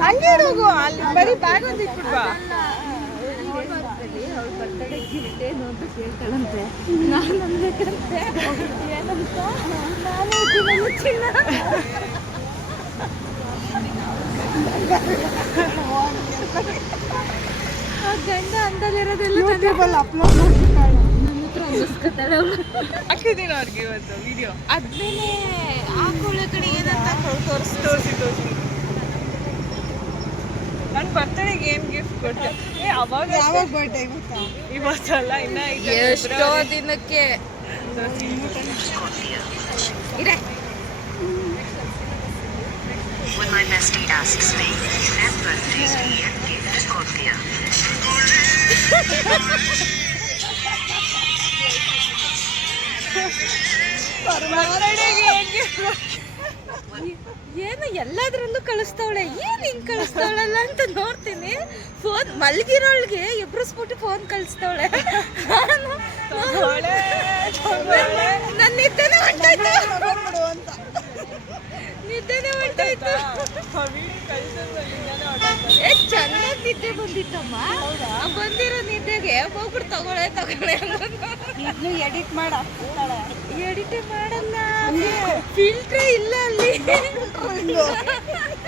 ಹಂಗೆ ಹೋಗು ಅಲ್ಲಿ ಬರೀ ಬ್ಯಾಗ್ ಒಂದು ಇಟ್ಬಿಡ್ವಾ ಅವಳ ಬರ್ತಡೇ ಗಿಫ್ಟ್ ಏನು ಅಂತ ಕೇಳ್ತಾಳಂತೆ ನಾನು ಅನ್ಬೇಕಂತೆ ಏನಂತ ನಾನೇ ಇದ್ದೀನಿ ಚಿನ್ನ ಆ ಗಂಡ ಅಂದಲ್ಲಿರೋದೆಲ್ಲ ಯೂಟ್ಯೂಬಲ್ಲಿ ಅಪ್ಲೋಡ್ ಮಾಡ್ಬಿಟ್ಟಾಳೆ. ನನ್ನ ಹತ್ರ ಅನ್ನಿಸ್ಕೊತಾಳೆ ಅವಳು ಹಾಕಿದ್ದೀನಿ ಅವ್ರಿಗೆ ಇವತ್ತು ವಿಡಿಯೋ ಅದ್ಮೇಲೆ ಕಡೆ ಏನಂತ ತೋರಿಸ್ ತೋರಿಸಿ ತೋರಿಸಿ. ನನ್ನ ಬರ್ತಡೆಗೆ ಏನು ಗಿಫ್ಟ್ ಕೊಟ್ಟೆ? ಏ ಅವಾಗ ಯಾವಾಗ ಬರ್ಡೇ ಇವತ್ತಲ್ಲ ಇನ್ನ ಇದೆ ಎಷ್ಟೋ ದಿನಕ್ಕೆ. ಇರೇ When my bestie asks me, ಹೆಂಗೆ ಏನು ಎಲ್ಲದರಲ್ಲೂ ಕಳಿಸ್ತಾವಳೆ? ಏನು ಹಿಂಗೆ ಕಳಿಸ್ತಾವಳಲ್ಲ ಅಂತ ನೋಡ್ತೀನಿ. ಫೋನ್ ಮಲ್ಗಿರೋಳ್ಗೆ ಎಬ್ರಿಸ್ಬಿಟ್ಟು ಫೋನ್ ಕಳಿಸ್ತಾವಳೆ. ನಾನು ತಗೊಳ್ಳೆ, ತಗೊಳ್ಳೆ. ನನ್ನ ನಿದ್ದೆನೆ ಹೊಂಟಾಯ್ತು. ನಿದ್ದೆನೆ ಹೊಂಟಾಯ್ತು. ಏ ಚೆನ್ನಾಗಿ ನಿದ್ದೆ ಬಂದಿತ್ತಮ್ಮ. ಬಂದಿರೋ ನಿದ್ದೆಗೆ ಹೋಗ್ಬಿಟ್ಟು ತಗೊಳೆ ತಗೊಳೆ ಇನ್ನು ಎಡಿಟ್ ಮಾಡಿ ಎಡಿಟ್ ಮಾಡಲ್ಲ. ಫಿಲ್ಟ್ರೇ ಇಲ್ಲ ಅಲ್ಲಿ